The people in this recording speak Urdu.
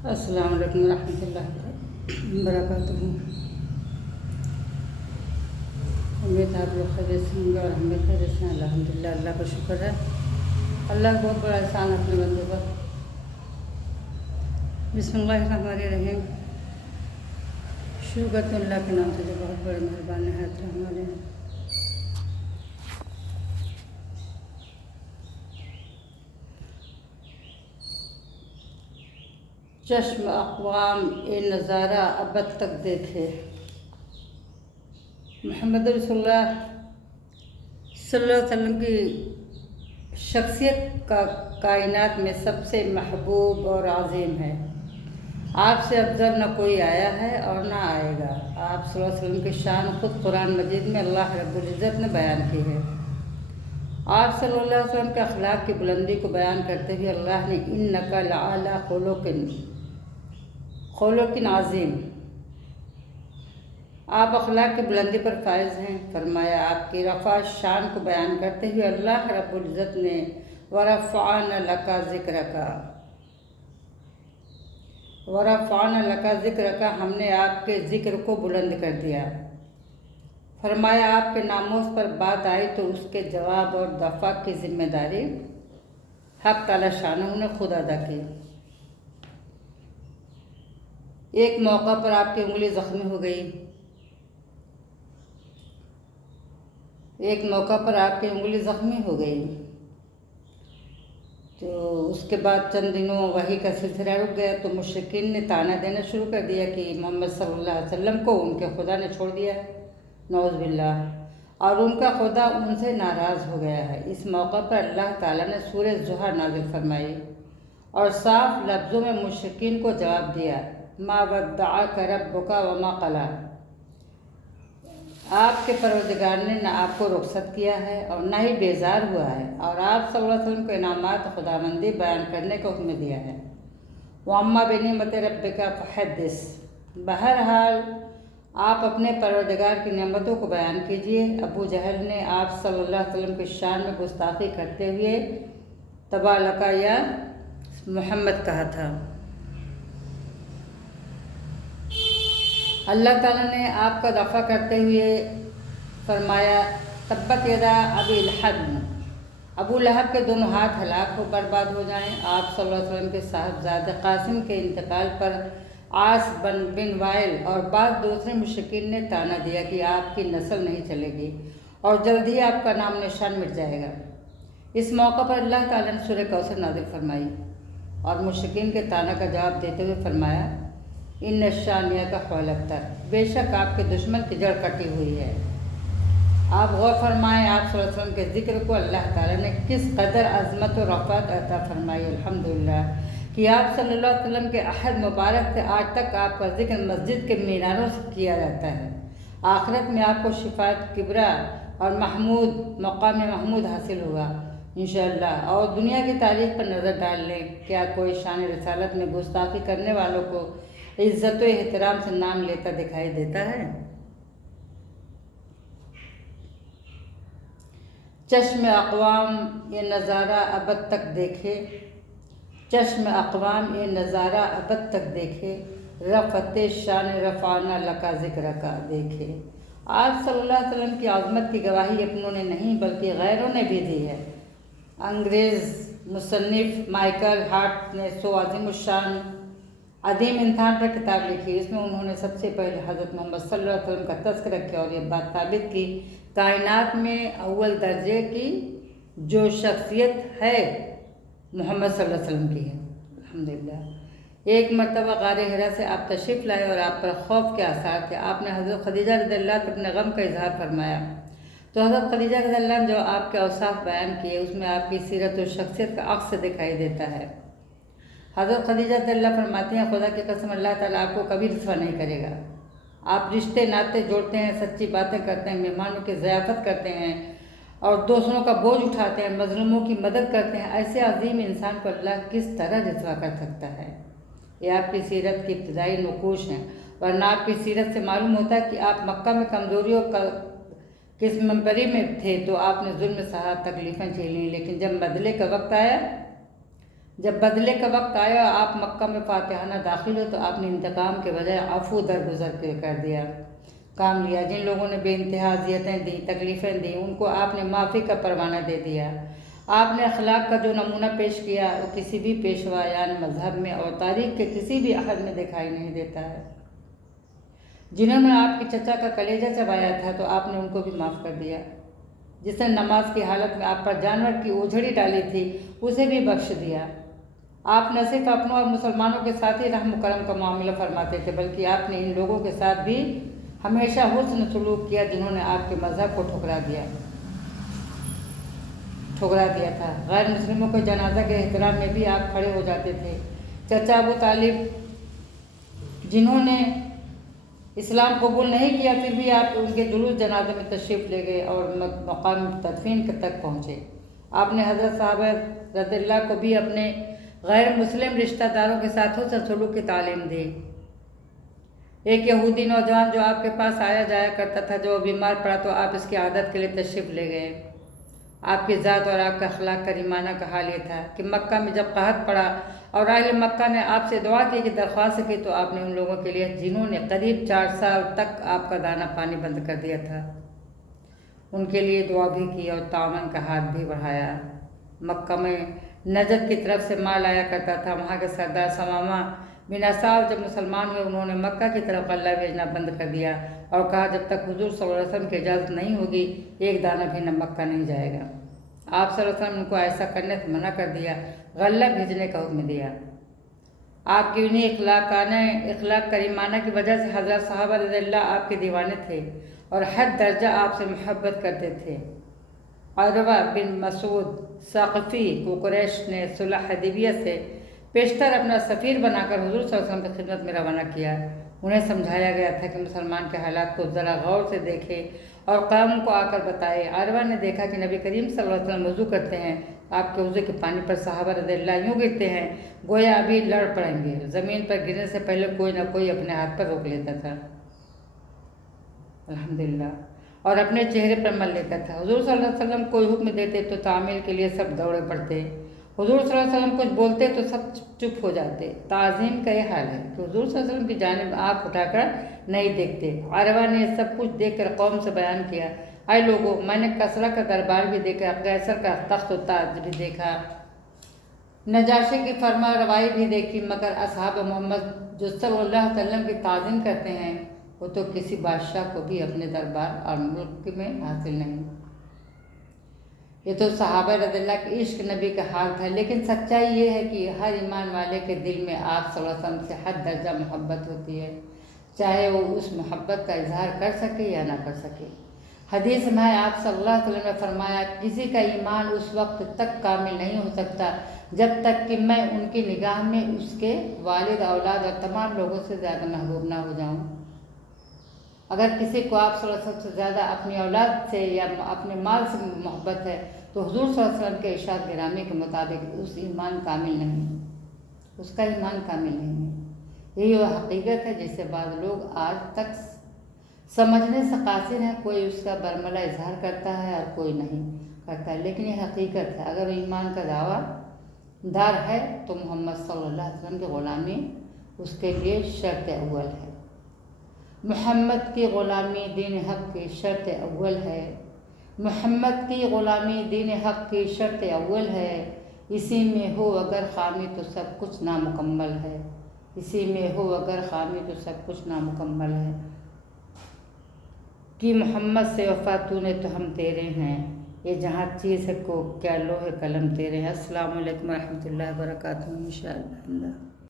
السلام علیکم ورحمۃ اللہ وبرکاتہ۔ امید آپ لوگ خیریت سے ہوں گے اور ہم بھی خیریت سے ہیں، الحمدللہ۔ اللہ کا شکر ہے، اللہ کا بہت بڑا احسان اپنے بندے پر۔ بسم اللہ الرحمن الرحیم۔ شروع کرتے ہیں اللہ کے نام سے جو بہت بڑے مہربان نہایت رحم والے ہیں۔ چشم اقوام یہ نظارہ ابد تک دیکھے۔ محمد رسول اللہ صلی اللہ علیہ وسلم کی شخصیت کا کائنات میں سب سے محبوب اور عظیم ہے۔ آپ سے افضل نہ کوئی آیا ہے اور نہ آئے گا۔ آپ صلی اللہ علیہ وسلم کی شان خود قرآن مجید میں اللہ رب العزت نے بیان کی ہے۔ آپ صلی اللہ علیہ وسلم کے اخلاق کی بلندی کو بیان کرتے ہوئے اللہ نے انک لعلی خلق عظیم، آپ اخلاق کی بلندی پر فائز ہیں، فرمایا۔ آپ کی رفع شان کو بیان کرتے ہوئے اللہ رب العزت نے ورفعنا لک ذکرک، ہم نے آپ کے ذکر کو بلند کر دیا۔ فرمایا آپ کے ناموس پر بات آئی تو اس کے جواب اور دفاع کی ذمہ داری حق تعالی شانہ نے خود ادا کی۔ ایک موقع پر آپ کی انگلی زخمی ہو گئی، تو اس کے بعد چند دنوں وحی کا سلسلہ رک گیا تو مشرکین نے طعنہ دینا شروع کر دیا کہ محمد صلی اللہ علیہ وسلم کو ان کے خدا نے چھوڑ دیا ہے، نعوذ باللہ، اور ان کا خدا ان سے ناراض ہو گیا ہے۔ اس موقع پر اللہ تعالیٰ نے سورہ زحر نازل فرمائی اور صاف لفظوں میں مشرکین کو جواب دیا، ما ودعک ربک وما قلی، آپ کے پروردگار نے نہ آپ کو رخصت کیا ہے اور نہ ہی بیزار ہوا ہے، اور آپ صلی اللہ علیہ وسلم کو انعامات خداوندی بیان کرنے کا حکم دیا ہے۔ وَأَمَّا بِنِعْمَةِ رَبِّكَ فَحَدِّثْ، بہرحال آپ اپنے پروردگار کی نعمتوں کو بیان کیجیے۔ ابو جہل نے آپ صلی اللہ علیہ وسلم کی شان میں گستاخی کرتے ہوئے تبالک یا محمد کہا تھا۔ اللہ تعالیٰ نے آپ کا دفاع کرتے ہوئے فرمایا، تبت یدا ابی لہب، ابو لہب کے دونوں ہاتھ ہلاک ہو برباد ہو جائیں۔ آپ صلی اللہ علیہ وسلم کے صاحبزادے قاسم کے انتقال پر عاص بن وائل اور بعض دوسرے مشرکین نے طعنہ دیا کہ آپ کی نسل نہیں چلے گی اور جلد ہی آپ کا نام نشان مٹ جائے گا۔ اس موقع پر اللہ تعالیٰ نے سورہ کوثر نازل فرمائی اور مشرکین کے طعنہ کا جواب دیتے ہوئے فرمایا، ان شانئک هو الابتر، بے شک آپ کے دشمن کی جڑ کٹی ہوئی ہے۔ آپ غور فرمائیں آپ صلی اللہ علیہ وسلم کے ذکر کو اللہ تعالیٰ نے کس قدر عظمت و رفعت عطا فرمائی، الحمدللہ، کہ آپ صلی اللہ علیہ وسلم کے عہد مبارک سے آج تک آپ کا ذکر مسجد کے میناروں سے کیا جاتا ہے۔ آخرت میں آپ کو شفاعت کبریٰ اور مقام محمود حاصل ہوگا انشاءاللہ۔ اور دنیا کی تاریخ پر نظر ڈال لیں، کیا کوئی شان رسالت میں گستاخی کرنے والوں کو عزت و احترام سے نام لیتا دکھائی دیتا ہے؟ چشم اقوام یہ نظارہ ابد تک دیکھے، چشم اقوام یہ نظارہ ابد تک دیکھے، رفعت شان رفعنا لک ذکرک دیکھے۔ آپ صلی اللہ علیہ وسلم کی عظمت کی گواہی اپنوں نے نہیں بلکہ غیروں نے بھی دی ہے۔ انگریز مصنف مائیکل ہارٹ نے سو عظیم الشان عظیم انسان پر کتاب لکھی، اس میں انہوں نے سب سے پہلے حضرت محمد صلی اللہ علیہ وسلم کا تذکرہ کیا اور یہ بات ثابت کی، کائنات میں اول درجے کی جو شخصیت ہے محمد صلی اللہ علیہ وسلم کی ہے، الحمدللہ۔ ایک مرتبہ غار حرا سے آپ تشریف لائے اور آپ پر خوف کے آثار تھے۔ آپ نے حضرت خدیجہ رضی اللہ عنہا اپنے غم کا اظہار فرمایا تو حضرت خدیجہ رضی اللہ عنہا جو آپ کے اوصاف بیان کیے اس میں آپ کی سیرت و شخصیت کا عکس دکھائی دیتا ہے۔ حضرت خدیجہ رضی اللہ فرماتی ہیں، خدا کی قسم اللہ تعالیٰ آپ کو کبھی رسوا نہیں کرے گا۔ آپ رشتے ناطے جوڑتے ہیں، سچی باتیں کرتے ہیں، مہمانوں کی ضیافت کرتے ہیں اور دوسروں کا بوجھ اٹھاتے ہیں، مظلوموں کی مدد کرتے ہیں۔ ایسے عظیم انسان کو اللہ کس طرح رسوا کر سکتا ہے؟ یہ آپ کی سیرت کی ابتدائی نقوش ہیں، ورنہ آپ کی سیرت سے معلوم ہوتا ہے کہ آپ مکہ میں کمزوریوں کس منبری میں تھے تو آپ نے ظلم سہا، تکلیفیں جھیلیں، لیکن جب بدلے کا وقت آیا جب بدلے کا وقت آیا اور آپ مکہ میں فاتحانہ داخل ہو تو آپ نے انتقام کے بجائے عفو درگزر کر دیا، کام لیا۔ جن لوگوں نے بے انتہا اذیتیں دیں، تکلیفیں دیں، ان کو آپ نے معافی کا پروانہ دے دیا۔ آپ نے اخلاق کا جو نمونہ پیش کیا وہ کسی بھی پیشوا یعنی مذہب میں اور تاریخ کے کسی بھی عہد میں دکھائی نہیں دیتا ہے۔ جنہوں نے آپ کے چچا کا کلیجہ چبایا تھا تو آپ نے ان کو بھی معاف کر دیا۔ جس نے نماز کی حالت میں آپ پر جانور کی اوجھڑی ڈالی تھی اسے بھی بخش دیا۔ آپ نہ صرف اپنوں اور مسلمانوں کے ساتھ ہی رحم و کرم کا معاملہ فرماتے تھے بلکہ آپ نے ان لوگوں کے ساتھ بھی ہمیشہ حسن سلوک کیا جنہوں نے آپ کے مذہب کو ٹھکرا دیا تھا۔ غیر مسلموں کے جنازہ کے احترام میں بھی آپ کھڑے ہو جاتے تھے۔ چچا ابو طالب جنہوں نے اسلام قبول نہیں کیا پھر بھی آپ ان کے جلوس جنازے میں تشریف لے گئے اور مقام تدفین تک پہنچے۔ آپ نے حضرت صحابہ رضی اللہ کو بھی اپنے غیر مسلم رشتہ داروں کے ساتھ حسن سلوک کی تعلیم دی۔ ایک یہودی نوجوان جو آپ کے پاس آیا جایا کرتا تھا جو بیمار پڑا تو آپ اس کی عادت کے لیے تشریف لے گئے۔ آپ کی ذات اور آپ کا اخلاق کریمانہ کا حال یہ تھا کہ مکہ میں جب قحط پڑا اور اہل مکہ نے آپ سے دعا کی کہ درخواست کی تو آپ نے ان لوگوں کے لیے جنہوں نے قریب 4 سال تک آپ کا دانہ پانی بند کر دیا تھا ان کے لیے دعا بھی کی اور تعاون کا ہاتھ بھی بڑھایا۔ مکہ میں نجد کی طرف سے مال آیا کرتا تھا۔ وہاں کے سردار ثمامہ بن اسال جب مسلمان ہوئے انہوں نے مکہ کی طرف غلہ بھیجنا بند کر دیا اور کہا جب تک حضور صلی اللہ علیہ وسلم کی اجازت نہیں ہوگی ایک دانہ بھی مکہ نہیں جائے گا۔ آپ صلی اللہ علیہ وسلم نے ان کو ایسا کرنے سے منع کر دیا، غلہ بھیجنے کا حکم دیا۔ آپ کی انہیں اخلاق کریمانہ کی وجہ سے حضرت صحابہ رضی اللہ آپ کے دیوانے تھے اور حد درجہ آپ سے محبت کرتے تھے۔ عروہ بن مسعود ثقفی کو قریش نے صلح حدیبیہ سے پیشتر اپنا سفیر بنا کر حضور صلی اللہ علیہ وسلم کی خدمت میں روانہ کیا۔ انہیں سمجھایا گیا تھا کہ مسلمان کے حالات کو ذرا غور سے دیکھے اور قوم کو آ کر بتائے۔ عروہ نے دیکھا کہ نبی کریم صلی اللہ علیہ وسلم وضو کرتے ہیں، آپ کے وضو کے پانی پر صحابہ رضی اللہ یوں گرتے ہیں گویا ابھی لڑ پڑیں گے۔ زمین پر گرنے سے پہلے کوئی نہ کوئی اپنے ہاتھ پر روک لیتا تھا الحمدللہ اور اپنے چہرے پر مل لیتا تھا۔ حضور صلی اللہ علیہ وسلم کوئی حکم دیتے تو تعمیل کے لیے سب دوڑے پڑتے۔ حضور صلی اللہ علیہ وسلم کچھ بولتے تو سب چپ ہو جاتے۔ تعظیم کا یہ حال ہے کہ حضور صلی اللہ علیہ وسلم کی جانب آنکھ اٹھا کر نہیں دیکھتے۔ عروہ نے یہ سب کچھ دیکھ کر قوم سے بیان کیا، اے لوگوں، میں نے کسریٰ کا دربار بھی دیکھا، قیصر کا تخت و تاج بھی دیکھا، نجاشی کی فرما روائی بھی دیکھی، مگر اصحاب محمد جو صلی اللہ علیہ وسلم کی تعظیم کرتے ہیں وہ تو کسی بادشاہ کو بھی اپنے دربار اور ملک میں حاصل نہیں۔ یہ تو صحابہ رضی اللہ کے عشق نبی کا حال تھا، لیکن سچائی یہ ہے کہ ہر ایمان والے کے دل میں آپ صلی اللہ علیہ وسلم سے حد درجہ محبت ہوتی ہے، چاہے وہ اس محبت کا اظہار کر سکے یا نہ کر سکے۔ حدیث میں آپ صلی اللہ علیہ وسلم نے فرمایا، کسی کا ایمان اس وقت تک کامل نہیں ہو سکتا جب تک کہ میں ان کی نگاہ میں اس کے والد، اولاد اور تمام لوگوں سے زیادہ محبوب نہ ہو جاؤں۔ اگر کسی کو آپ صلی اللہ علیہ وسلم سے زیادہ اپنی اولاد سے یا اپنے مال سے محبت ہے تو حضور صلی اللہ علیہ وسلم کے ارشاد گرامی کے مطابق اس ایمان کامل نہیں، اس کا ایمان کامل نہیں ہے۔ یہی وہ حقیقت ہے جسے بعض لوگ آج تک سمجھنے سے قاصر ہیں، کوئی اس کا برملا اظہار کرتا ہے اور کوئی نہیں کرتا ہے، لیکن یہ حقیقت ہے۔ اگر وہ ایمان کا دعویٰ دار ہے تو محمد صلی اللہ علیہ وسلم کی غلامی اس کے لیے شرط اول ہے۔ محمد کی غلامی دین حق کی شرط اول ہے، محمد کی غلامی دین حق کی شرط اول ہے، اسی میں ہو اگر خامی تو سب کچھ نامکمل ہے، اسی میں ہو اگر خامی تو سب کچھ نامکمل ہے۔ کہ محمد سے وفا تو نے تو ہم تیرے ہیں، یہ جہاں چیز ہے کو کیا لوح قلم تیرے ہیں۔ السلام علیکم ورحمۃ اللہ وبرکاتہ۔ انشاءاللہ